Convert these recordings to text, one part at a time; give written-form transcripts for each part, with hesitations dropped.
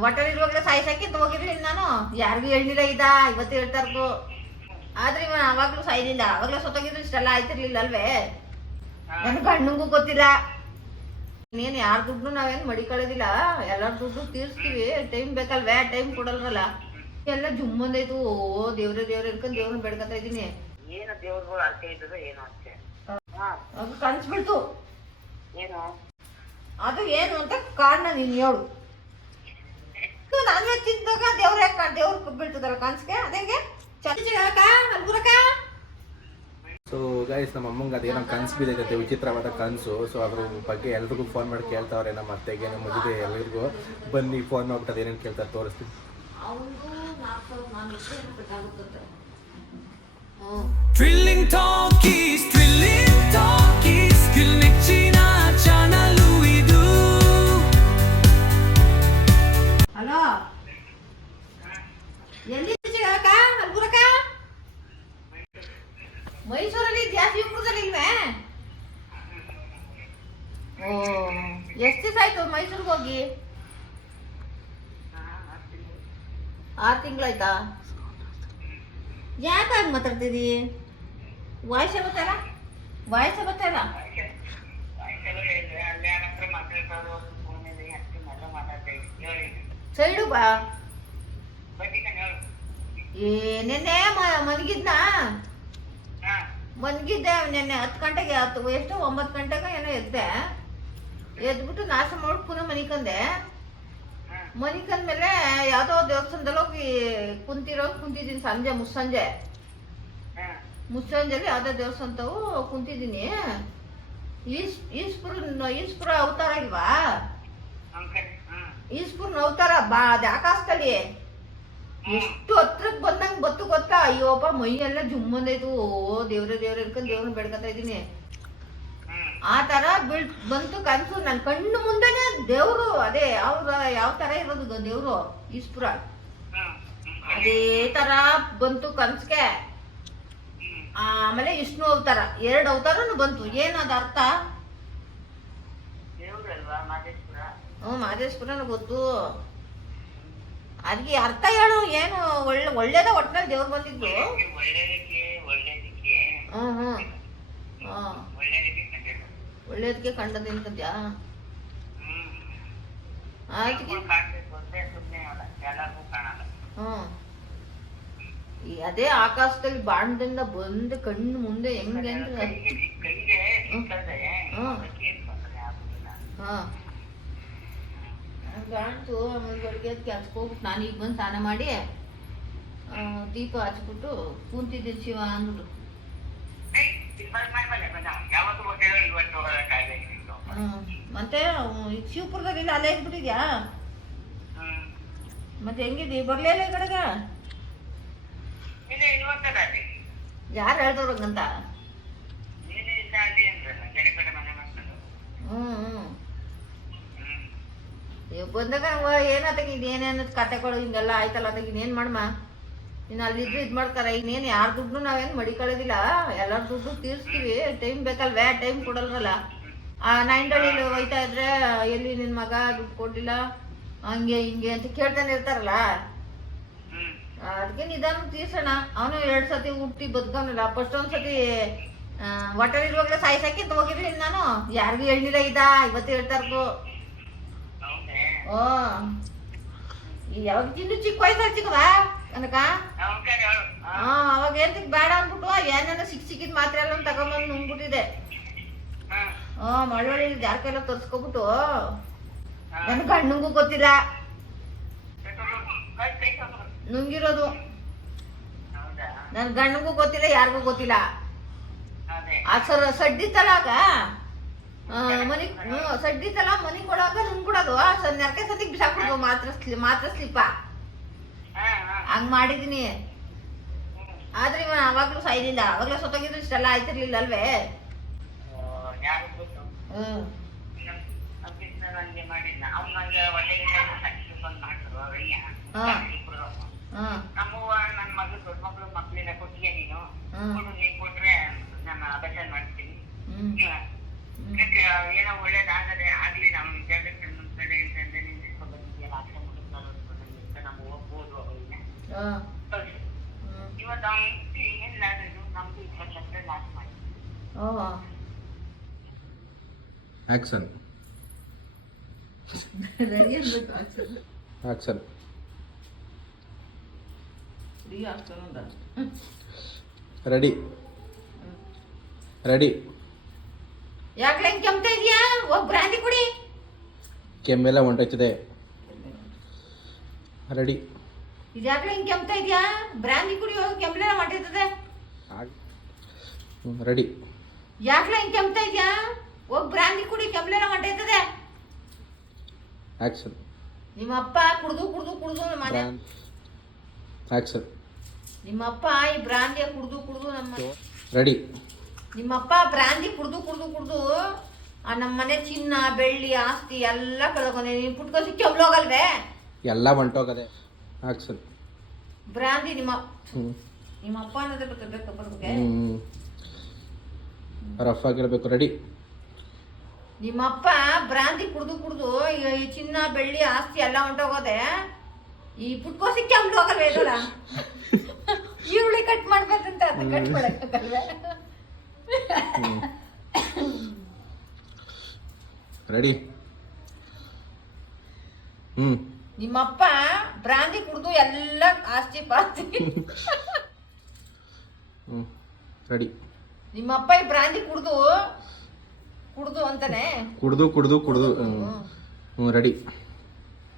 Hotel ಇರುವಾಗಲೇ ಸಾಯ್ಸಾಕಿಂತ ಹೋಗಿರ್ಲಿಲ್ಲ ನಾನು, ಯಾರಿಗೂ ಹೇಳಿಲ್ಲ ಇವತ್ತು ಹೇಳ್ತಾ ಇರೋದು. ಆದ್ರೆ ಇವ ಅವಾಗ್ಲೂ ಸಾಯ್ಲಿಲ್ಲ, ಅವಾಗ್ಲೂ ಸತ್ತೋಗಿದ್ರು ಇಷ್ಟೆಲ್ಲ ಆಯ್ತಿರ್ಲಿಲ್ಲ ಅಲ್ವೇ. ನನ್ ಗಂಡಂಗೂ ಗೊತ್ತಿಲ್ಲ. ಇನ್ನೇನು ಯಾರ ದುಡ್ಡು ನಾವೇನು ಮಡಿಕೊಳ್ಳೋದಿಲ್ಲ, ಎಲ್ಲರ ದುಡ್ಡು ತೀರ್ಸ್ತೀವಿ. Time ಬೇಕಲ್ವೇ, time ಕೊಡಲ್ವಲ್ಲ. ಎಲ್ಲ ಜುಮ್ಮಂದೈತು. ಓ ದೇವ್ರೆ ದೇವ್ರೆ ಅನ್ಕೊಂಡು ದೇವ್ರನ್ನ ಬೇಡ್ಕೊತಾ ಇದೀನಿ. ಏನು ದೇವ್ರುಗಳು ಅರ್ಥ ಇದ್ದದ ಏನು ಅಷ್ಟೇ. ಅದು ಕನ್ಸ್ಬಿಡ್ತು. ಏನು ಅದು ಏನು ಅಂತ ಕಾರಣ ನೀನ್ ಹೇಳು. ನಾನ್ ವೆಜ್ ತಿಂದಾಗ ದೇವ್ರ ಬೀಳ್ತದಲ್ಲ ಕನ್ಸ್ಗೆ, ಅದೇಗೆ ಸೊ ಗೈಸ್, ನಮ್ಮ ಅಮ್ಮಂಗೆ ಅದೇನೋ ಕನಸು ಬಿದ್ದೈತೆ, ವಿಚಿತ್ರವಾದ ಕನಸು. ಸೊ ಅದ್ರ ಬಗ್ಗೆ ಎಲ್ರಿಗೂ ಫೋನ್ ಮಾಡಿ ಕೇಳ್ತಾವ್ರೆ, ನಮ್ಮ ಅತ್ತೆಗೆ ನಮ್ಮ ಮದುವೆ ಎಲ್ಲರಿಗೂ. ಬನ್ನಿ ಫೋನ್ ಮಾಡ್ಬಿಟ್ಟು ಅದೇನೇನು ಕೇಳ್ತಾರೆ ತೋರಿಸ್ತೀನಿ. Thrilling talkies, ನೆಚ್ಚಿನ ಚಾನಲು ಇದು. ಹಲೋ, ಎಲ್ಲಿ ಅಲ್ಗುರಕ? ಮೈಸೂರಲ್ಲಿ ಜಾಸ್ತಿ ಉಪ್ಪುದಲ್ಲಿ ಇಲ್ವೇ? ಓ, ಎಷ್ಟು ದಿವಸ ಆಯ್ತು ಮೈಸೂರಿಗೆ ಹೋಗಿ? 6 ತಿಂಗಳಾಯ್ತಾ? ಯಾಕೆ ಹಂಗೆ ಮಾತಾಡ್ತಿದ್ದೀ? ವಾಯ್ಸೇ ಬತ್ತಲ್ಲ. ಸೈಡು ಬಾ. ನೆನ್ನೆ ಮನ್ಗಿದ್ದೆ ನೆನ್ನೆ 10 ಗಂಟೆಗೆ. ಎಷ್ಟು 9 ಗಂಟೆಗೆ ಏನೋ ಎದ್ದೆ. ಎದ್ಬಿಟ್ಟು ನಾಶ ಮಾಡ್ಬಿಟ್ಟು ಪುನಃ ಮನಿಕಂದೆ. ಮನಿಕಂದ್ಮೇಲೆ ಯಾವುದೋ ದೇವಸ್ಥಾನದಲ್ಲಿ ಹೋಗಿ ಕುಂತಿದ್ದೀನಿ. ಸಂಜೆ ಮುಸ್ಸಂಜೆಲಿ ಯಾವುದೋ ದೇವಸ್ಥಾನದವು ಕುಂತಿದ್ದೀನಿ. ಈಸ್ಪುರ ಅವತಾರ ಇಲ್ವಾ? ಈಸ್ಪುರ್ನ ಅವತಾರ ಬಾ, ಅದು ಆಕಾಶದಲ್ಲಿ ಎಷ್ಟು ಹತ್ರಕ್ಕೆ ಬಂದಂಗೆ ಬತ್ತು ಗೊತ್ತಾ? ಅಯ್ಯೋಪ್ಪ ಮೈ ಎಲ್ಲ ಜುಮ್ಮಂದೈತು. ಓ ದೇವ್ರೆ ದೇವ್ರೆ ಅನ್ಕೊಂಡು ದೇವ್ರನ್ನ ಬೇಡ್ಕೊತಾ ಇದೀನಿ. ಆ ತರ ಬಂತು ಕನ್ಸು. ನನ್ನ ಕಣ್ಣು ಮುಂದೆನೆ ದೇವ್ರು, ಅದೇ ಯಾವ ತರ ಇರೋದು ದೇವ್ರು ಈಸ್ಪುರ, ಅದೇ ತರ ಬಂತು ಕನ್ಸ್ಗೆ. ಆಮೇಲೆ ವಿಷ್ಣು ಅವತಾರ, 2 ಅವತಾರನು ಬಂತು. ಏನದ ಅರ್ಥ? ಮಾದೇಶ್ಪುರನ ಗೊತ್ತು. ಅದಕ್ಕೆ ಅರ್ಥ ಹೇಳು. ಏನು ಒಳ್ಳೇದ ಒಟ್ಟಿನಲ್ಲಿ ದೇವ್ರು ಬಂದಿದ್ದು. ಒಳ್ಳೇದಕ್ಕೆ ಕಂಡದ ಅಂತದ್ಯಾ? ಅದೇ ಆಕಾಶದಲ್ಲಿ ಬಾಣದಿಂದ ಬಂದು ಕಣ್ಣು ಮುಂದೆ ಹೆಂಗೆ ಅಂದ್ರೆ ಕಾಣ್ತು. ಆಮೇಲೆ ಬೆಳಗ್ಗೆ ಕೆಲ್ಸಕ್ಕೆ ಹೋಗ್ಬಿಟ್ಟು ನಾನು ಈಗ ಬಂದು ಸ್ನಾನ ಮಾಡಿ ದೀಪ ಹಚ್ಬಿಟ್ಟು ಕೂತಿದ್ದೀನಿ ಶಿವ ಅಂದ್ಬಿಟ್ಟು. ಮತ್ತೆ ಶಿವಪುರದಲ್ಲಿ ಇಲ್ಲ, ಅಲ್ಲೇ ಇದ್ಬಿಟ್ಟಿದ್ಯಾ? ಮತ್ತೆ ಹೆಂಗಿದ್ದಿ? ಬರ್ಲಿಲ್ಲ ಈ ಕಡೆಗ? ಯಾರು ಹೇಳ್ದವ್ರಂಗಂತ? ಬಂದಾಗ ಏನಾತಗ ಇದೇನೇನ ಕತೆಗಳು ಹಿಂಗೆಲ್ಲ ಆಯ್ತಲ್ಲ, ಅದಾಗ ಇನ್ನೇನು ಮಾಡಮ್ಮ. ಇನ್ನು ಅಲ್ಲಿದ್ರು ಇದು ಮಾಡ್ತಾರೆ. ಇನ್ನೇನು ಯಾರ ದುಡ್ಡು ನಾವೇನು ಮಡಿಕೊಳ್ಳೋದಿಲ್ಲ, ಎಲ್ಲರ ದುಡ್ಡು ತೀರ್ಸ್ತೀವಿ. Time ಬೇಕಲ್ವೇ, time ಕೊಡಲ್ವಲ್ಲ. ನೈಂಡಳ್ಳಿಲಿ ಹೋಯ್ತಾ ಇದ್ರೆ ಎಲ್ಲಿ ನಿನ್ನ ಮಗ ದುಡ್ಡು ಕೊಡ್ಲಿಲ್ಲ ಹಂಗೆ ಹಿಂಗೆ ಅಂತ ಕೇಳ್ತಾನೆ ಇರ್ತಾರಲ್ಲ. ಅದಕ್ಕೆ ನಿಧಾನ ತೀರ್ಸೋಣ. ಅವನು 2 ಸತಿ ಹುಟ್ಟಿ ಬದುಕವನಲ್ಲ. ಫಸ್ಟ್ ಒಂದ್ಸತಿ ಹೋಟೆಲ್ ಇರುವಾಗಲೇ ಸಾಯ್ಸಾಕಿಂತ ಹೋಗಿರ್ಲಿಲ್ಲ ನಾನು, ಯಾರಿಗೂ ಹೇಳಿಲ್ಲ ಇವತ್ತು ಹೇಳ್ತಾ ಇರೋದು. ಓ, ಯಾವಾಗ ಚಿನ್ನ ಚಿಕ್ಕ ವಯಸ್ಸಲ್ಲಿ ಚಿಕ್ಕದ ಕನಕ? ಅವಾಗ ಏನ್ ಬೇಡ ಅಂದ್ಬಿಟ್ಟು ಏನೇನೋ ಸಿಕ್ಕಿದ ಮಾತ್ರೆ ಎಲ್ಲ ತಗೊಂಬಂದು ನುಂಗ್ಬಿಟ್ಟಿದೆ. ಮಳವಳ್ಳಿ ಜಾರ್ಕೆಲ್ಲ ತರ್ಸ್ಕೊಬಿಟ್ಟು ನನ್ ಗಂಡಂಗೂ ಗೊತ್ತಿಲ್ಲ ನುಂಗಿರೋದು. ನನ್ ಗಂಡಂಗೂ ಗೊತ್ತಿಲ್ಲ, ಯಾರಿಗೂ ಗೊತ್ತಿಲ್ಲ. ಸಡ್ಡಿತ್ತಲ್ಲ ಆಗ ಮನಿ, ಸಡ್ಡಿತ್ತಲ್ಲ ಮನಿ ಕೊಡಾಗ ನುಂಗ್ಬಿಡೋದು. ನೆರಕೆ ಸತಿಗೆ ಬಿಸಾಕ್ಬಿಡೋದು ಮಾತ್ರ ಸ್ಲಿಪ್ಪ. ಹಂಗ್ ಮಾಡಿದೀನಿ. ಆದ್ರೆ ಇವ ಅವಾಗ್ಲೂ ಸಾಯ್ಲಿಲ್ಲ, ಅವಾಗ್ಲೂ ಸತ್ತೋಗಿದ್ರು ಇಷ್ಟೆಲ್ಲ ಆಯ್ತಿರ್ಲಿಲ್ಲ ಅಲ್ವೇ. ನನ್ನ ಮಗಳು ದೊಡ್ಡ ಮಗಳು ಮಕ್ಳಿನ ಕೊಟ್ಟಿಗೆ ನೀನು ಕೊಟ್ರೆ ನಾನು ಅಭ್ಯಾಸ ಮಾಡ್ತೀನಿ. ಏನೋ ಒಳ್ಳೇದಾಗದೆ ಆಗ್ಲಿ, ನಾವು ವಿದ್ಯಾಭ್ಯಾಸ ಕಡೆ ನಿಂದಿಸ್ಕೊಂಡು ಬಂದಿದ್ಯಲ್ಲ, ಆಕ್ಷೆ ಮುಗಿಸ್ತಾರೆ ಕಳ್ಸಿ. ಇವತ್ತು ಏನಿಲ್ಲ ನಮ್ದು 20 ಲಕ್ಷ ಲಾಸ್ ಮಾಡಿ. ಆ್ಯಕ್ಷನ್ ರೆಡಿ ಅನ್ಬೇಕು ಆ್ಯಕ್ಷನ್ ರೆಡಿ ರೆಡಿ ಯಾಕೆ ಹೆಂಗ್ ಕೆಮ್ತಾ ಇದೀಯಾ? ಹೋಗ್ ಬ್ರಾಂಡಿ ಕುಡಿ. ಕೆಮ್ಮೆಲ್ಲ ಹೊಂಟೋಯ್ತದೆ. ರೆಡಿ ಇದ್ಯಾಕ್ಲೆ ಹಿಂಗ್ ಕೆಮ್ತಾ ಇದೀಯಾ? ಬ್ರಾಂಡಿ ಕುಡಿ, ಹೋಗಿ ಕೆಮ್ಲೆಲ್ಲ ಹೊಂಟೈತದೆ. ರೆಡಿ ಯಾಕ್ಲೆ ಹಿಂಗ್ ಕೆಮ್ತಾ ಇದೀಯಾ? ಹೋಗ್ ಬ್ರಾಂಡಿ ಕುಡಿ, ಕೆಮ್ಲೆಲ್ಲ ಹೊಂಟೈತದೆ. ಆ್ಯಕ್ಷನ್ ನಿಮ್ಮಪ್ಪ ಕುಡ್ದು ಕುಡ್ದು ಕುಡ್ದು ನಮ್ಮ ಮನೆ ಆ್ಯಕ್ಷನ್ ನಿಮ್ಮಪ್ಪ ಈ ಬ್ರಾಂದಿಯ ಕುಡ್ದು ಕುಡ್ದು ನಮ್ಮ ರೆಡಿ ನಿಮ್ಮಪ್ಪ ಬ್ರಾಂದಿ ಕುಡ್ದು ಕುಡ್ದು ಕುಡ್ದು ಆ ನಮ್ಮ ಮನೆ ಚಿನ್ನ ಬೆಳ್ಳಿ ಆಸ್ತಿ ಎಲ್ಲ ಕಳ್ಕೊಂಡೆ. ನೀನ್ ಪುಟ್ಕೋಸಿ ಕೆಮ್ಲೋಗಲ್ವೇ? ಎಲ್ಲ ಹೊಂಟೋಗದೆ. ಆ್ಯಕ್ಷನ್ ಬ್ರಾಂದಿ ನಿಮ್ಮಪ್ಪ ಅನ್ನೋದೇ ಬರ್ಬೇಕು ಬರ್ಬೇಕೆ. ರಫ್ ಆಗಿರ್ಬೇಕು. ರೆಡಿ ನಿಮ್ಮಪ್ಪ ಬ್ರಾಂದಿ ಕುಡ್ದು ಕುಡ್ದು ಈ ಚಿನ್ನ ಬೆಳ್ಳಿ ಆಸ್ತಿ ಎಲ್ಲ ಹೊಂಟೋಗೋದೆ. ಈ ಪುಟ್ಕೋಸಿ ಕೆಮ್ಲೋಗಲ್ವೇ? ಇದಲ್ಲ ಈರುಳ್ಳಿ ಕಟ್ ಮಾಡ್ಬೇಕಂತ ಕಟ್ ಮಾಡಕ್ಕಲ್ವೇ? ರೆಡಿ ನಿಮ್ಮಪ್ಪ ಬ್ರಾಂದಿ ಕುಡ್ದು ಎಲ್ಲ ಆಸ್ತಿ ಪಾಸ್ತಿ ರೆಡಿ ನಿಮ್ಮಪ್ಪ ಈ ಬ್ರಾಂದಿ ಕುಡ್ದು ಕುಡ್ದು ಅಂತಾನೆ ಕುಡ್ದು ಕುಡ್ದು ಕುಡ್ದು ರೆಡಿ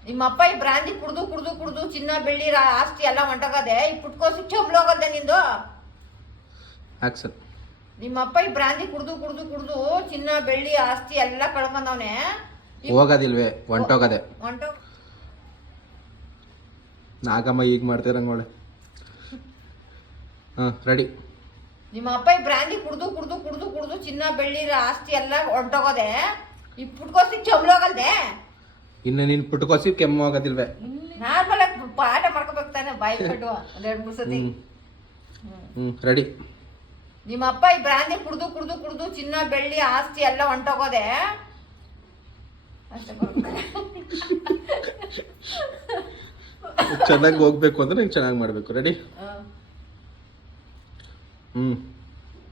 ನಿಮ್ಮಪ್ಪ ಈ ಬ್ರಾಂದಿ ಕುಡ್ದು ಕುಡ್ದು ಕುಡ್ದು ಚಿನ್ನ ಬೆಳ್ಳಿ ಆಸ್ತಿ ಎಲ್ಲ ಹೊಂಟೋಗದೆ. ಈ ಪುಟ್ಕೋಸಿ ಕೆಮ್ಲೋಗದೆ ನಿಂದು. ಆ್ಯಕ್ಷನ್ ನಿಮ್ಮಪ್ಪ ಈ ಬ್ರಾಂದಿ ಕುಡ್ದು ಕುಡ್ದು ಕುಡ್ದು ಚಿನ್ನ ಬೆಳ್ಳಿ ಆಸ್ತಿ ಎಲ್ಲ ಕಳ್ಕೊಂಡವನೆ. ಹೋಗೋದಿಲ್ವೇ? ಹೊಂಟೋಗದೆ. ಹೊಂಟೋ ನಾಗಮ್ಮ ಈಗ ಮಾಡ್ತೀರಂಗೋಳೆ. ರೆಡಿ ನಿಮ್ಮ ಅಪ್ಪ ಈ ಬ್ರಾಂದಿ ಕುಡ್ದು ಕುಡ್ದು ಕುಡ್ದು ಕುಡ್ದು ಚಿನ್ನ ಬೆಳ್ಳಿ ಆಸ್ತಿ ಎಲ್ಲ ಹೊಂಟೋಗೋದೆ. ಈ ಪುಟ್ಕೋಸಿ ಕೆಮ್ಲೋಗಲ್ದೆ. ಇನ್ನು ನೀನು ಪುಟ್ಕೋಸಿ ಕೆಮ್ಮು ಆಗೋದಿಲ್ವೇ? ನಾರ್ಮಲ್ ಆಗಿ ಪಾಠ ಮಾಡ್ಕೋಬೇಕು ತಾನೆ, ಬಾಯಿ ಕಟ್ಟು ಒಂದೆರಡು ಮೂರು ಸತಿ. ರೆಡಿ ನಿಮ್ಮ ಅಪ್ಪ ಈ ಬ್ರಾಂದಿ ಕುಡ್ದು ಕುಡ್ದು ಕುಡ್ದು ಚಿನ್ನ ಬೆಳ್ಳಿ ಆಸ್ತಿ ಎಲ್ಲ ಹೊಂಟೋಗೋದೆ. ಅಷ್ಟೇ ಚೆನ್ನಾಗಿ ಹೋಗ್ಬೇಕು ಅಂದ್ರೆ ನೀನು ಚೆನ್ನಾಗಿ ಮಾಡಬೇಕು. ರೆಡಿ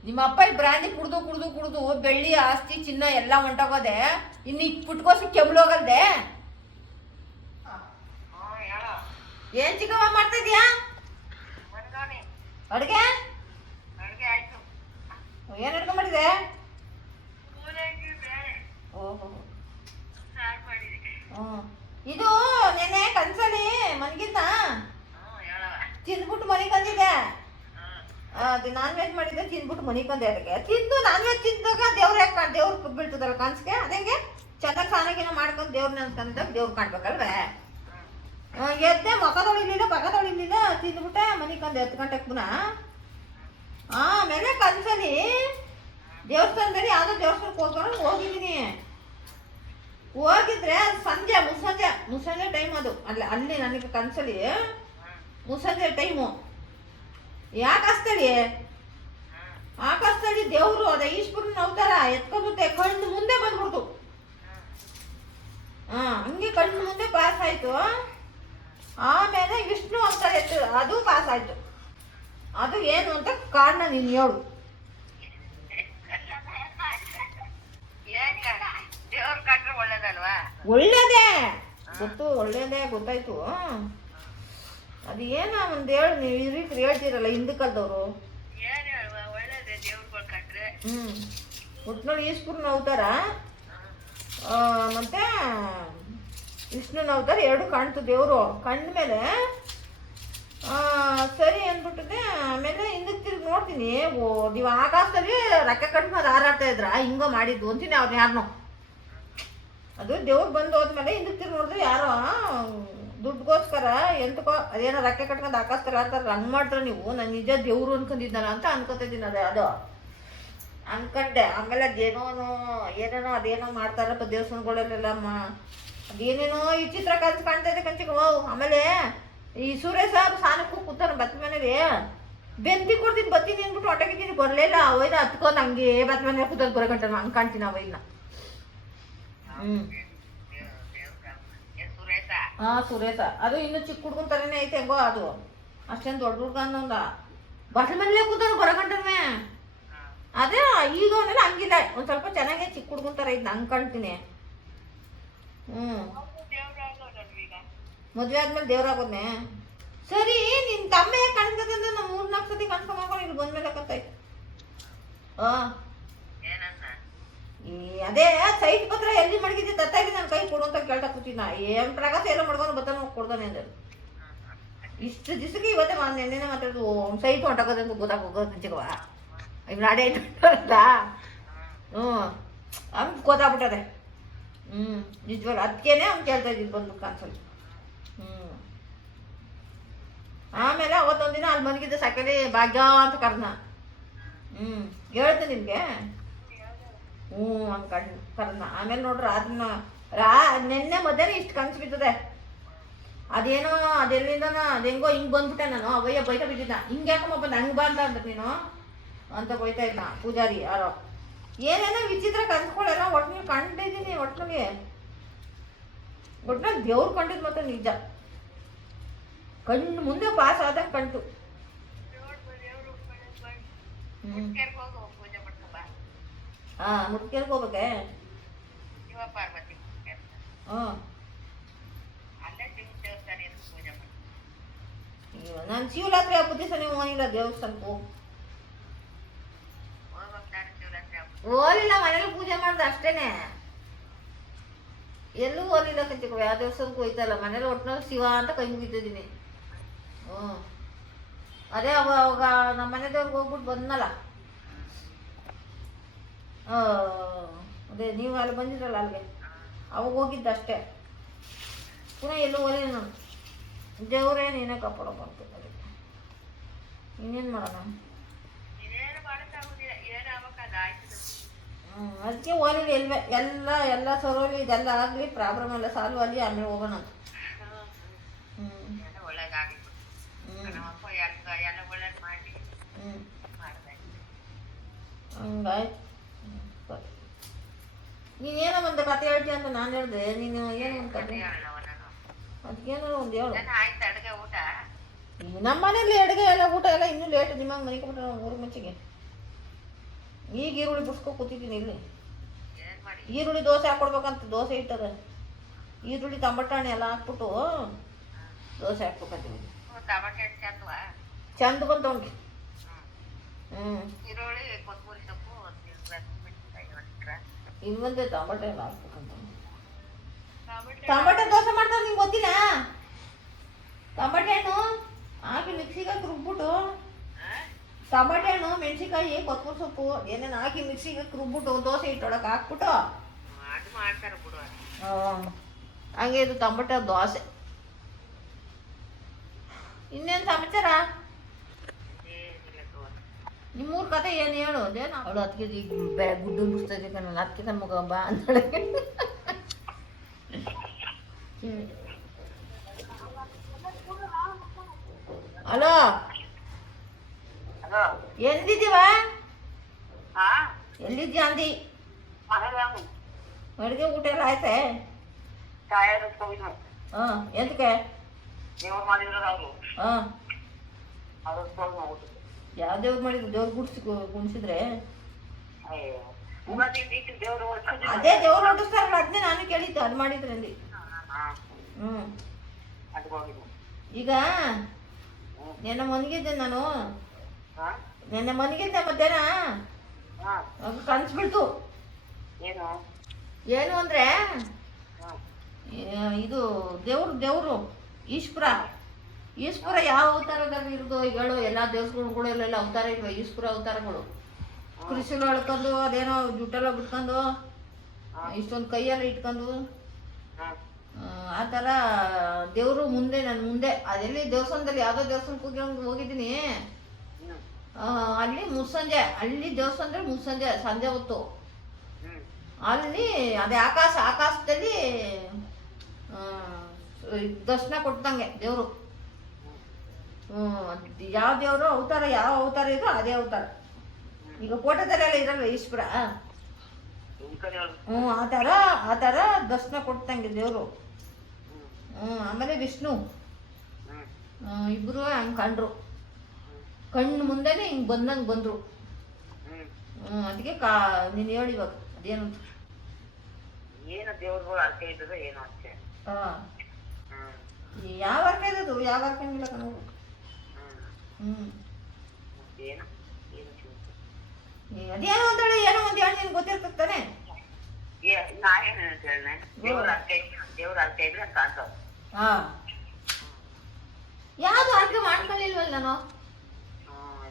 ನಿಮ್ಮ ಅಪ್ಪ ಈ ಬ್ರಾಂದಿ ಕುಡ್ದು ಕುಡ್ದು ಕುಡ್ದು ಬೆಳ್ಳಿ ಆಸ್ತಿ ಚಿನ್ನ ಎಲ್ಲ ಹೊಂಟೋಗೋದೆ. ಇನ್ನು ಈ ಪುಟ್ಕೋಸಿ ಕೆಮ್ಲೋಗಲ್ದೆ. ಏನ್ ಚಿಕ್ಕಮ್ಮ ಮಾಡ್ತಾ ಇದೀಯಾ? ಅಡ್ಗೆ ಏನ್ ಅಡ್ಗೆ ಮಾಡಿದೆ? ಓಹೋ ಇದು ನೆನೆ ಕನ್ಸಲಿ ಮನ್ಗಿದ್ದ ತಿಂದ್ಬಿಟ್ಟು ಮನೆಗೆ ಬಂದಿದೆ. ಅದು ನಾನ್ ವೆಜ್ ಮಾಡಿದ್ರೆ ತಿಂದ್ಬಿಟ್ಟು ಮನೆಗೆ ಬಂದೆ. ಅದಕ್ಕೆ ತಿಂದು ನಾನ್ ವೆಜ್ ತಿಂದಾಗ ದೇವ್ರ ಬೀಳ್ತದಲ್ಲ ಕನ್ಸ್ಗೆ. ಅದಂಗೆ ಚೆನ್ನಾಗಿ ಸ್ನಾನಗೇನೋ ಮಾಡ್ಕೊಂಡು ದೇವ್ರ ನೆನ್ಸ್ಕೊಂಡಾಗ ದೇವ್ರು ಕಾಣ್ಬೇಕಲ್ವೇ? ಎದ್ದೆ ಮಕ ತೊಳಿಲಿಲ್ಲ ತಿಂದ್ಬಿಟ್ಟೆ ಮನೆಗೆ ಬಂದೆ 10 ಗಂಟೆಗೆ ಪುನಃ. ಆಮೇಲೆ ಕನ್ಸಲಿ ದೇವಸ್ಥಾನದಲ್ಲಿ ಯಾವುದೋ ದೇವಸ್ಥಾನಕ್ಕೆ ಹೋಗ್ಕೊಂಡು ಹೋಗಿದ್ದೀನಿ. ಹೋಗಿದ್ರೆ ಅದು ಮುಸ್ಸಂಜೆ ಟೈಮ್. ಅದು ಅಲ್ಲಿ ನನಗೆ ಕನ್ಸಲಿ ಮುಸ್ಸಂಜೆ ಟೈಮು. ಆಕಾಶದಲ್ಲಿ ದೇವ್ರು ಅದ ಈಶ್ವರನ ಅವತಾರ ಎತ್ಕೊಂಡ್ಬಿಟ್ಟೆ ಕಣ್ಣು ಮುಂದೆ ಬಂದ್ಬಿಡ್ತು. ಹಂಗೆ ಕಣ್ಣು ಮುಂದೆ ಪಾಸ್ ಆಯ್ತು. ಆಮೇಲೆ ವಿಷ್ಣು ಅವತಾರ ಅದು ಪಾಸ್ ಆಯ್ತು. ಅದು ಏನು ಅಂತ ಕಾರಣ ನೀನು ಹೇಳು. ಒಳ್ಳೇದೇ ಗೊತ್ತು, ಒಳ್ಳೇದೇ ಗೊತ್ತಾಯ್ತು. ಅದು ಏನ ಒಂದು ಹೇಳು. ನೀವು ಈ ರೀತಿ ಹೇಳ್ತೀರಲ್ಲ ಹಿಂದೂ ಕಾಲದವರು. ಒಟ್ಟಿನಲ್ಲಿ ಈಶ್ವರನ ಅವತಾರ ಮತ್ತೆ ವಿಷ್ಣುನ ಅವತಾರ ಎರಡು ಕಾಣ್ತು ದೇವರು. ಕಂಡ್ಮೇಲೆ ಸರಿ ಅಂದ್ಬಿಟ್ಟಿದೆ. ಆಮೇಲೆ ಹಿಂದಕ್ಕೆ ತಿರುಗಿ ನೋಡ್ತೀನಿ, ನೀವು ಆಕಾಶದಲ್ಲಿ ರೆಕ್ಕೆ ಕಟ್ಕೊಂಡು ಹಾರಾಡ್ತಾ ಇದ್ರ ಹಿಂಗೋ ಮಾಡಿದ್ದು ಅಂತೀನಿ. ಅವ್ರನ್ನ ಯಾರನ್ನೋ ಅದು ದೇವ್ರು ಬಂದು ಹೋದ್ಮೇಲೆ ಹಿಂದಕ್ಕೆ ತಿರುಗಿ ನೋಡಿದ್ರೆ ಯಾರೋ ದುಡ್ಡುಗೋಸ್ಕರ ಎಂತಕೋ ಅದೇನೋ ರೆಕ್ಕೆ ಕಟ್ಕೊಂಡು ಆಕಾಶದಲ್ಲಿ ಹಾರ್ತಾರ. ಹಂಗೆ ಮಾಡ್ತಾರೆ ನೀವು. ನಾನು ನಿಜ ದೇವ್ರು ಅನ್ಕೊಂಡಿದ್ದಾನ ಅಂತ ಅನ್ಕೋತಿದ್ದೀನಿ. ಅದು ಅನ್ಕೊಂಡೆ. ಆಮೇಲೆ ಏನೇನೋ ಅದೇನೋ ಮಾಡ್ತಾರಪ್ಪ ದೇವಸ್ಥಾನಗಳಲ್ಲೆಲ್ಲ. ಅದೇನೇನೋ ಈ ಚಿತ್ರ ಕನ್ಸು ಕಾಣ್ತಾ ಇದೆ ಕಂಚಿಗೆ. ಆಮೇಲೆ ಈ ಸುರೇಶ ಸಾನಕ್ಕೂ ಕೂತಾನ ಬತ್ತ ಮನೇಲಿ. ಬೆಂತಿ ಕೊಡ್ತೀನಿ ಬತ್ತೀನಿ ಅಂದ್ಬಿಟ್ಟು ಹೊಟ್ಟೆಗಿದ್ದೀನಿ ಬರಲಿಲ್ಲ. ಅವೈದ ಹತ್ಕೊಂಡು ಹಂಗೆ ಬತ್ತ ಮನೇಲಿ ಕೂತಲ್ಲಿ ಬರೋಗಂಟ ಹಂಗೆ ಕಾಣ್ತೀನಿ ಅವೈದ್ನ. ಸುರೇಶ ಅದು ಇನ್ನು ಚಿಕ್ಕ ಹುಡುಗನ ಥರನೇ ಐತೆ ಹೆಂಗೋ ಅದು. ಅಷ್ಟೇನು ದೊಡ್ಡ ಹುಡ್ಗ ಅನ್ನೋಂಗ ಬಟ್ಲ ಮನೇಲೆ ಕೂತಾನ ಬರಗಂಟನ್ಮೆ. ಅದೇ ಈಗ ಅವನೆಲ್ಲ ಹಂಗಿಲ್ಲ, ಒಂದು ಸ್ವಲ್ಪ ಚೆನ್ನಾಗೆ ಚಿಕ್ಕ ಹುಡ್ಗನ ಥರ ಇದ್ನ ಹಂಗೆ ಕಾಣ್ತೀನಿ. ಮದುವೆ ಆದ್ಮೇಲೆ ದೇವ್ರಾಗೋದ್ನೆ. ಸರಿ ನಿನ್ನ ತಮ್ಮ ಯಾಕೆ ಕಾಣಿಸ್ಕತ್ತೆ ಅಂದ್ರೆ ನಾವು 3-4 ಸತಿ ಕಾಣಿಸ್ಕೊಂಬ ಇಲ್ಲಿ ಬಂದ್ಮೇಲೆ ಕತ್ತಾಯ್ತು. ಅದೇ ಸೈಟ್ ಪತ್ರ ಎಲ್ಲಿ ಮಡಗಿದ್ದೆ ತತ್ತಾಗಿ ನನ್ನ ಕೈ ಕೊಡು ಅಂತ ಕೇಳ್ತಾ ಕೂತಿದ್ನ. ಏನು ಪ್ರಕಾಶ ಎಲ್ಲ ಮಾಡ್ಕೊಂಡು ಬರ್ತಾನೆ ಹೋಗಿ ಕೊಡ್ದಾನೆ ಅಂದ್ರೆ ಇಷ್ಟು ದಿವಸಕ್ಕೆ ಇವತ್ತೇ ನೆನ್ನೆ ಮಾತಾಡೋದು ಸೈಟ್ ಹೊಂಟೋಗೋದು ಅಂತ ಗೊತ್ತಾಗೋದು ಮುಂಚೆಗವ ಇವ್ ನಾಡೆ ಅಂತ. ಹಂಗೆ ಗೊತ್ತಾಗ್ಬಿಟ್ಟದೆ. ನಿಜವಾಗ್ಲು ಅದಕ್ಕೇನೆ ಅವ್ನು ಕೇಳ್ತಾ ಇದ್ದಿದ್ದು ಬಂದು ಕಾನ್ಸಲ್ಲಿ. ಆಮೇಲೆ ಅವತ್ತೊಂದಿನ ಅಲ್ಲಿ ಮನಗಿದ್ದ ಸಾಕಲ್ಲಿ ಭಾಗ್ಯ ಅಂತ ಕರ್ನ. ಹೇಳ್ದೆ ನಿಮಗೆ. ಹಂಗೆ ಕರ್ನ. ಆಮೇಲೆ ನೋಡ್ರಿ ಅದನ್ನ ನೆನ್ನೆ ಮಧ್ಯಾಹ್ನ ಇಷ್ಟು ಕನ್ಸು ಬಿದ್ದದೆ. ಅದೇನೋ ಅದೆಲ್ಲಿಂದನೋ ಅದೆಂಗೋ ಹಿಂಗೆ ಬಂದ್ಬಿಟ್ಟೆ ನಾನು. ಅವಯ್ಯ ಬೈತಾ ಬಿದ್ದಿದ್ದ, ಹಿಂಗೆ ಯಾಕಮ್ಮ ಬಂದು ಹಂಗೆ ಬಾ ಅಂತ ನೀನು ಅಂತ ಬೈತಾ ಇದ್ದ ಪೂಜಾರಿ ಯಾರೋ. ಏನೇನೋ ವಿಚಿತ್ರ ಕನ್ಸ್ಕೊಳ್ಳೆಲ್ಲ ಒಟ್ಟಿನಲ್ಲಿ ಕಂಡಿದ್ದೀನಿ. ಒಟ್ಟಿನಲ್ಲಿ ದೇವ್ರು ಕಂಡಿದ್ದು ಮತ್ತೆ ನಿಜ ಕಣ್ಣು ಮುಂದೆ ಪಾಸ್ ಆದಂಗೆ ಕಂಡು. ಮುಟ್ಕೇರ್ಗೆ ಹೋಗ್ಬೇಕೆ? ನಾನು ಶಿವರಾತ್ರಿ ಹಬ್ಬದ ದಿವಸ ನೀವು ಹೋಗಿಲ್ಲ ದೇವಸ್ಥಾನಕ್ಕೂ? ಹೋಲಿಲ್ಲ, ಮನೇಲಿ ಪೂಜೆ ಮಾಡ್ದೆ ಅಷ್ಟೇನೆ. ಎಲ್ಲೂ ಹೋಲಿಲ್ಲ ಕಂಚಿಕೋ. ಯಾವ ದೇವಸ್ಥಾನಕ್ಕೂ ಹೋಯ್ತಲ್ಲ, ಮನೇಲಿ ಒಟ್ಟಿನಲ್ಲಿ ಶಿವ ಅಂತ ಕೈ ಮುಗಿತಿದ್ದೀನಿ. ಅದೇ ಅವಾಗ ನಮ್ಮ ಮನೆ ದೇವ್ರಿಗೆ ಹೋಗ್ಬಿಟ್ಟು ಬಂದ್ನಲ್ಲ. ಅದೇ ನೀವು ಅಲ್ಲಿ ಬಂದಿದ್ರಲ್ಲ ಅಲ್ಲಿಗೆ, ಅವಾಗ ಹೋಗಿದ್ದಷ್ಟೇ. ಪುನಃ ಎಲ್ಲೂ ಹೋಲಿಲ್ಲ ನಾನು. ದೇವರೇ ನೀನೇ ಕಾಪಾಡೋ ಬರ್ತೀನಿ. ಅದಕ್ಕೆ ಇನ್ನೇನು ಮಾಡೋಣ? ಅದಕ್ಕೆ ಹೋಲಿಲ್ಲ ಎಲ್ವೇ. ಎಲ್ಲ ಸರೋಲಿ ಇದೆಲ್ಲ ಆಗಲಿ, ಪ್ರಾಬ್ಲಮ್ ಎಲ್ಲ ಸಾಲ್ವ್ ಆಗಲಿ, ಆಮೇಲೆ ಹೋಗೋಣ. ಹಂಗಾಯ್ತು. ನೀನೇನೋ ಒಂದು ಕತೆ ಹೇಳ್ತೀಯ ಅಂತ ನಾನು ಹೇಳಿದೆ. ನೀನು ಏನೋ ಒಂದು ಕತೆ, ಅದಕ್ಕೇನೋ ಒಂದು ಹೇಳು. ನಮ್ಮ ಮನೇಲಿ ಅಡುಗೆ ಎಲ್ಲ ಊಟ ಎಲ್ಲ ಇನ್ನೂ ಲೇಟ್. ನಿಮಗೆ ಮನೆ ಕೊಟ್ಬಿಟ್ರೆ ಊರು ಮುಂಚೆಗೆ. ಈಗ ಈರುಳ್ಳಿ ಬಿಡ್ಸ್ಕೊ ಕೂತಿದ್ದೀನಿ ಇಲ್ಲಿ. ಈರುಳ್ಳಿ ದೋಸೆ ಹಾಕ್ಕೊಡ್ಬೇಕಂತ. ದೋಸೆ ಇಟ್ಟದ ಈರುಳ್ಳಿ ಟಮಾಟಣ್ಣೆ ಎಲ್ಲ ಹಾಕ್ಬಿಟ್ಟು ದೋಸೆ ಹಾಕ್ಬೇಕಂತೀವಿ. ಚಂದ ಬಂತವನ್ಗೆ. ಇಲ್ಲಿ ಬಂದೆ ಟಮಾಟೆ ಎಲ್ಲ ಹಾಕ್ಬೇಕಂತ. ಟಮಾಟೆ ದೋಸೆ ಮಾಡ್ತಾರೆ ನಿಂಗೆ ಗೊತ್ತಿಲ್ಲ? ಟಮಾಟೆ ಹಣ್ಣು ಹಾಕಿ ಮಿಕ್ಸಿಗೆ ಹಾಕಿ ರುಬ್ಬಿಟ್ಟು, ಟಮಾಟೆ ಹಣ್ಣು, ಮೆಣಸಿನ್ಕಾಯಿ, ಕೊತ್ತಂಬರಿ ಸೊಪ್ಪು ಏನೇನು ಹಾಕಿ ಮಿಕ್ಸಿಗೆ ರುಬ್ಬಿಟ್ಟು ದೋಸೆ ಇಟ್ಟೊಳಗೆ ಹಾಕ್ಬಿಟ್ಟು ಹಂಗೆ ಇದು ಟಮಾಟೆ ದೋಸೆ. ಇನ್ನೇನು ಸಮಾಚಾರ? ನಿಮ್ಮೂರ ಕತೆ ಏನು ಹೇಳು? ಅದೇನು ಅವಳು ಅದಕ್ಕೆ ಈಗ ಗುಡ್ಡು ಬಿಡ್ತದೆ ಕಣ್ಣಲ್ಲ, ಅದಕ್ಕೆ ನನ್ನ ಮಗ ಬಾ ಅಂತಾಳೆ. ಹಲೋ, ಎಲ್ಲಿದ್ದೀವ? ಎಲ್ಲಿದ್ಯಾ ಅಂದಿ? ಅಡುಗೆ ಊಟ ಎಲ್ಲ ಆಯ್ತೆ? ಎಂತಕ್ಕೆ? ಯಾವ ದೇವ್ರು ಮಾಡಿದ್ರು? ದೇವ್ರು ಗುಣಿಸಿದ್ರೆ ಅದೇ ದೇವ್ರು ಹೊಡಿಸ್ತಾರಲ್ಲ, ಅದನ್ನೇ ನಾನು ಕೇಳಿದ್ದು. ಅದು ಮಾಡಿದ್ರೆ ಅಂದಿ. ಈಗ ನೆನ್ನೆ ಮನಗಿದ್ದೆ ನಾನು. ನೆನ್ನೆ ಮನಗಿದ್ದೆ ಮಧ್ಯಾಹ್ನ. ಕನ್ಸ್ಬಿಡ್ತು. ಏನು ಅಂದ್ರೆ ಇದು ದೇವ್ರು ಈಶ್ವರ ಯಾವ ಅವತಾರದಲ್ಲಿ ಇರೋದು ಈಗ ಹೇಳು? ಎಲ್ಲ ದೇವಸ್ಥಾನಗಳೆಲ್ಲ ಅವತಾರ ಇಲ್ವ? ಈಶ್ವರ ಅವತಾರಗಳು. ಕೃಷಿಲು ಎಳ್ಕೊಂಡು ಅದೇನೋ ಜುಟ್ಟೆಲ್ಲ ಬಿಟ್ಕೊಂಡು ಇಷ್ಟೊಂದು ಕೈಯೆಲ್ಲ ಇಟ್ಕೊಂಡು ಆ ಥರ ದೇವರು ಮುಂದೆ ನನ್ನ ಮುಂದೆ. ಅದೆಲ್ಲಿ ದೇವಸ್ಥಾನದಲ್ಲಿ ಯಾವುದೋ ದೇವಸ್ಥಾನಕ್ಕೆ ಹೋಗಿದ್ದೀನಿ. ಅಲ್ಲಿ ಮುಸ್ಸಂಜೆ, ಅಲ್ಲಿ ದೇವಸ್ಥಾನದಲ್ಲಿ ಮುಸ್ಸಂಜೆ ಸಂಜೆ ಹೊತ್ತು ಅಲ್ಲಿ ಅದೇ ಆಕಾಶದಲ್ಲಿ ದರ್ಶನ ಕೊಟ್ಟಂಗೆ ದೇವರು. ಯಾವ ದೇವರು ಅವತಾರ, ಯಾವ ಅವತಾರ ಇದೋ ಅದೇ ಅವತಾರ. ಈಗ ಫೋಟೋದಲ್ಲೆಲ್ಲ ಇರಲ್ವ ಈಶ್ವರ? ಆ ಥರ ದರ್ಶನ ಕೊಟ್ಟಂಗೆ ದೇವರು. ಆಮೇಲೆ ವಿಷ್ಣು ಇಬ್ರು ಹಂಗೆ ಕಂಡ್ರು, ಕಣ್ಣು ಮುಂದೆನೆ ಹಿಂಗೆ ಬಂದಂಗೆ ಬಂದರು. ಅದಕ್ಕೆ ನೀನು ಹೇಳಿ ಇವಾಗ ಅದೇನು ಏನು ದೇವ್ರುಗಳು ಅರ್ಥ ಇದ್ದದ ಏನು ಅಷ್ಟೇ. ಯಾವ ಅರ್ಥ ಇದ್ದದು ಯಾವ ಅರ್ಥ ಇಲ್ಲ ಕಣವು. ಏನು ಅದೇನೋ ಒಂದೇಳಿ ಏನೋ ಒಂದು ಹೇಳಿ ನಿನ್ಗೆ ಗೊತ್ತಿರ್ತದೆ ತಾನೆ. ನಾ ಏನು ಹೇಳ ದೇವ್ರ ಅರ್ಥ ಇದ್ರೆ ಕಾಣ್ತಾವ. ಯಾವ್ದು ಅರ್ಥ ಮಾಡ್ಕೊಳ್ಳಿಲ್ವಲ್ಲ ನಾನು.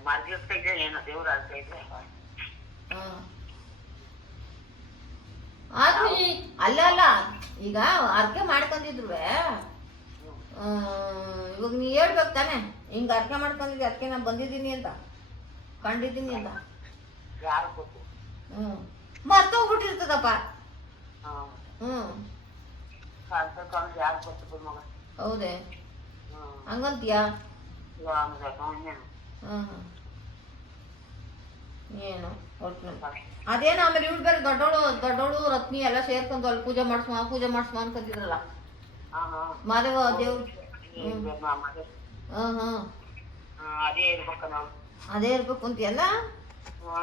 ಮಾರ್ಗಸ್ಥ ಇದ್ರೆ ಏನು ದೇವ್ರ ಅರ್ಥ ಇದ್ರೆ ಅಲ್ಲ ಅಲ್ಲ, ಈಗ ಅರ್ಕೆ ಮಾಡ್ಕೊಂಡಿದ್ರು ಇವಾಗ ನೀ ಹೇಳ್ಬೇಕು ತಾನೆ, ಹಿಂಗ ಅರ್ಕೆ ಮಾಡ್ಕೊಂಡಿದ್ದೆ ಅದಕ್ಕೆ ನಾನು ಬಂದಿದ್ದೀನಿ ಅಂತ ಕಂಡಿದ್ದೀನಿ ಅಂತ. ಯಾರು ಗೊತ್ತು? ಮರ್ತೋಗ್ಬಿಟ್ಟಿರ್ತದಪ್ಪ. ಯಾರು ಗೊತ್ತು ಮಗ? ಹೌದೇ ಹಂಗಂತೀಯಾ? ಏನು ಒಟ್ಟು ಅದೇನು ಆಮೇಲೆ ಇವ್ಳು ಬೇರೆ ದೊಡ್ಡೋಳು ರತ್ನಿ ಎಲ್ಲ ಸೇರ್ಕೊಂಡು ಅಲ್ಲಿ ಪೂಜೆ ಮಾಡಿಸ್ಮ ಅನ್ಕೊಂತಿದ್ರಲ್ಲ ಮಾದೇವ ದೇವ್ರು. ಅದೇ ಇರ್ಬೇಕು ಅಂತೀಯಲ್ಲ.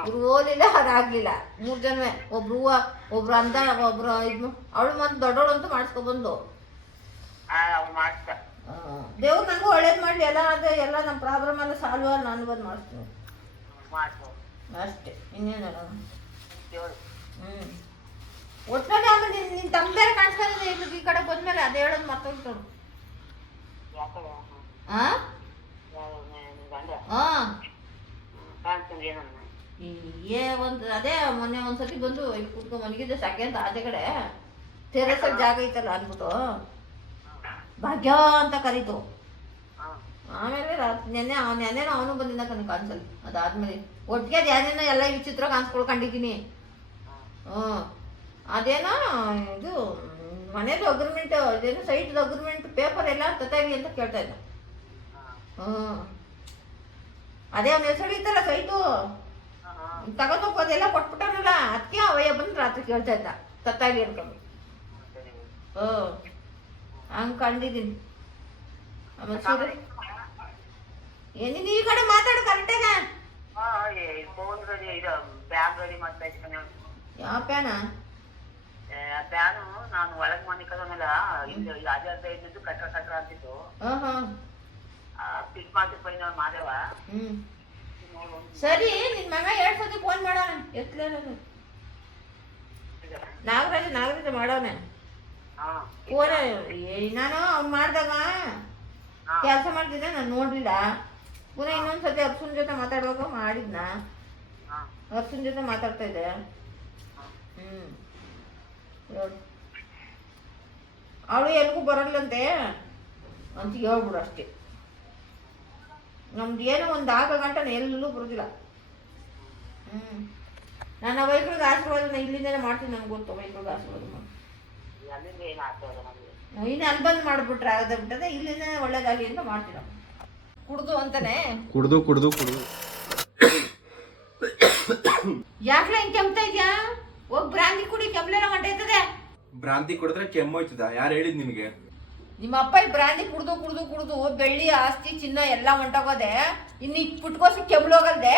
ಇವ್ರು ಓಲಿಲ್ಲ, ಅದಾಗ್ಲಿಲ್ಲ. 3 ಜನವೇ, ಒಬ್ರು ಅಂದ, ಒಬ್ರು ಇದು ಅವಳು ಮತ್ತೆ ದೊಡ್ಡೋಳು ಅಂತೂ ಮಾಡಿಸ್ಕೊಬಂದು. ದೇವ್ರು ನನಗೂ ಒಳ್ಳೇದು ಮಾಡಲಿ, ಎಲ್ಲ ಅದೇ ಎಲ್ಲ ನಮ್ಮ ಪ್ರಾಬ್ಲಮ್ ಎಲ್ಲ ಸಾಲ್ವ್ ನಾನು ಬಂದು ಮಾಡಿಸ್ತೀನಿ ಅಷ್ಟೇ, ಇನ್ನೇನಲ್ಲ. ಒಟ್ಟಿನಲ್ಲಿ ಆಮೇಲೆ ನಿನ್ನ ತಮ್ಮ ಬೇರೆ ಕಾಣಿಸ್ಕೊಂಡಿದ್ದೆ ಈ ಕಡೆ ಬಂದ್ಮೇಲೆ ಅದೇ ಹೇಳೋದು ಮರ್ತೋಗ್ತಾಳು. ಅದೇ ಮೊನ್ನೆ ಒಂದ್ಸತಿ ಬಂದು ಇಲ್ಲಿ ಕೂತ್ಕೊಂಡು ಮನಗಿದ್ದೆ ಸಾಕೆ ಅಂತ ಆಚೆ ಕಡೆ ಟೆರೆಸಲ್ಲಿ ಜಾಗ ಐತಲ್ಲ ಅಂದ್ಬಿಟ್ಟು ಭಾಗ್ಯ ಅಂತ ಕರೀತು. ಆಮೇಲೆ ನೆನ್ನೆ ಅವನು ಬಂದಿದ್ದ ಕಣ ಕಾಣಿಸಲ್ಲಿ. ಅದಾದ್ಮೇಲೆ ಒಟ್ಟಿಗೆ ಅದೇನೇನೋ ಎಲ್ಲ ವಿಚಿತ್ರ ಕಾಣಿಸ್ಕೊಳ್ಕೊಂಡಿದ್ದೀನಿ. ಅದೇನೋ ಇದು ಮನೇದು ಅಗ್ರಿಮೆಂಟ್, ಇದೇನೋ ಸೈಟ್ದು ಅಗ್ರಿಮೆಂಟ್ ಪೇಪರ್ ಎಲ್ಲ ತತಾಗಿ ಅಂತ ಕೇಳ್ತಾ ಇದ್ದ. ಅದೇ ಅವ್ನ ಹೆಸರು ಇತ್ತಲ್ಲ ಸೈಟು ತಗೊಂಡೋಗಿ ಅದೆಲ್ಲ ಕೊಟ್ಬಿಟ್ಟನಲ್ಲ, ಅದಕ್ಕೆ ಅವಯ್ಯ ಬಂದು ರಾತ್ರಿ ಕೇಳ್ತಾ ಇದ್ದ ತತ್ತಾಗಿ ಹೇಳ್ಕೊಂಡು. ಹಂಗೆ ಕಂಡಿದ್ದೀನಿ. ಆಮೇಲೆ ಸೂರ್ಯ ಏನಿದು ಈ ಕಡೆ ಮಾತಾಡು ಕರೆಕ್ಟಾಗ. ಯಾವ ಪ್ಯಾನ? ಪ್ಯಾನು ನಾನು ಒಳಗ್ ಮನೆ ಕದನಲ್ಲ, ಇಲ್ಲಿ ಅಜಾದ ಇದ್ದು ಕಟ್ರ ಅಂತಿತ್ತು. ಪಿಕ್ ಮಾಡ್ತಿತ್ತು ಮಾದೇವ. ಸರಿ, ನಿನ್ ಮಗ 2 ಸತಿ ಫೋನ್ ಮಾಡೋಣ, ಎತ್ತಲೇ ನಾಗರಾಜ ಮಾಡೋನೆ ಫೋನ್. ನಾನು ಅವ್ನು ಮಾಡಿದಾಗ ಕೆಲಸ ಮಾಡ್ತಿದ್ದೆ, ನಾನು ನೋಡ್ಲಿಲ್ಲ. ಪುನಃ ಇನ್ನೊಂದ್ಸತಿ ಅರ್ಸುನ್ ಜೊತೆ ಮಾತಾಡುವಾಗ ಮಾಡಿದ್ನ, ಅರ್ಸುನ್ ಜೊತೆ ಮಾತಾಡ್ತಾ ಇದ್ದೆ. ಅವಳು ಎಲ್ಗೂ ಬರಲ್ಲಂತೆ ಅಂತ ಹೇಳ್ಬಿಡು ಅಷ್ಟೇ. ನಮ್ದು ಏನೋ ಒಂದು ಆಗ ಗಂಟ ಎಲ್ಲೂ ಬರೋದಿಲ್ಲ. ನಾನು ಆ ವೈಕ್ಳಿಗೆ ಆಶೀರ್ವಾದ ಇಲ್ಲಿಂದನೇ ಮಾಡ್ತೀನಿ, ನನಗೆ ಗೊತ್ತು ವೈಕ್ಳಿಗೆ ಆಶೀರ್ವಾದ ಮಾಡಿ. ಇನ್ನು ಅಲ್ಲಿ ಬಂದು ಮಾಡಿಬಿಟ್ರೆ ಆಗದೆ ಬಿಟ್ಟದೆ, ಇಲ್ಲಿಂದ ಒಳ್ಳೇದಾಗಲಿ ಅಂತ ಮಾಡ್ತೀರ. ಕುಡ್ದು ಅಂತಾನೆ ಕುಡ್ದು ಯಾಕ್ಲ ಹಿಂಗೆ ಕೆಮ್ತಾ ಇದ್ಯಾ? ಹೋಗಿ ಬ್ರಾಂದಿ ಕುಡಿ, ಕೆಮ್ಲೆಲ್ಲ ಹೊಂಟೈತದೆ. ಭ್ರಾಂತಿ ಕುಡಿದ್ರೆ ಕೆಮ್ಮು ಹೋಯ್ತದ? ಯಾರು ಹೇಳಿದ್ ನಿನಗೆ? ನಿಮ್ಮ ಅಪ್ಪ ಈ ಬ್ರಾಂದಿ ಕುಡ್ದು ಬೆಳ್ಳಿ ಆಸ್ತಿ ಚಿನ್ನ ಎಲ್ಲ ಹೊಂಟೋಗೋದೆ, ಇನ್ನು ಪುಟ್ಕೋಸಿ ಕೆಮ್ಲೋಗಲ್ದೆ.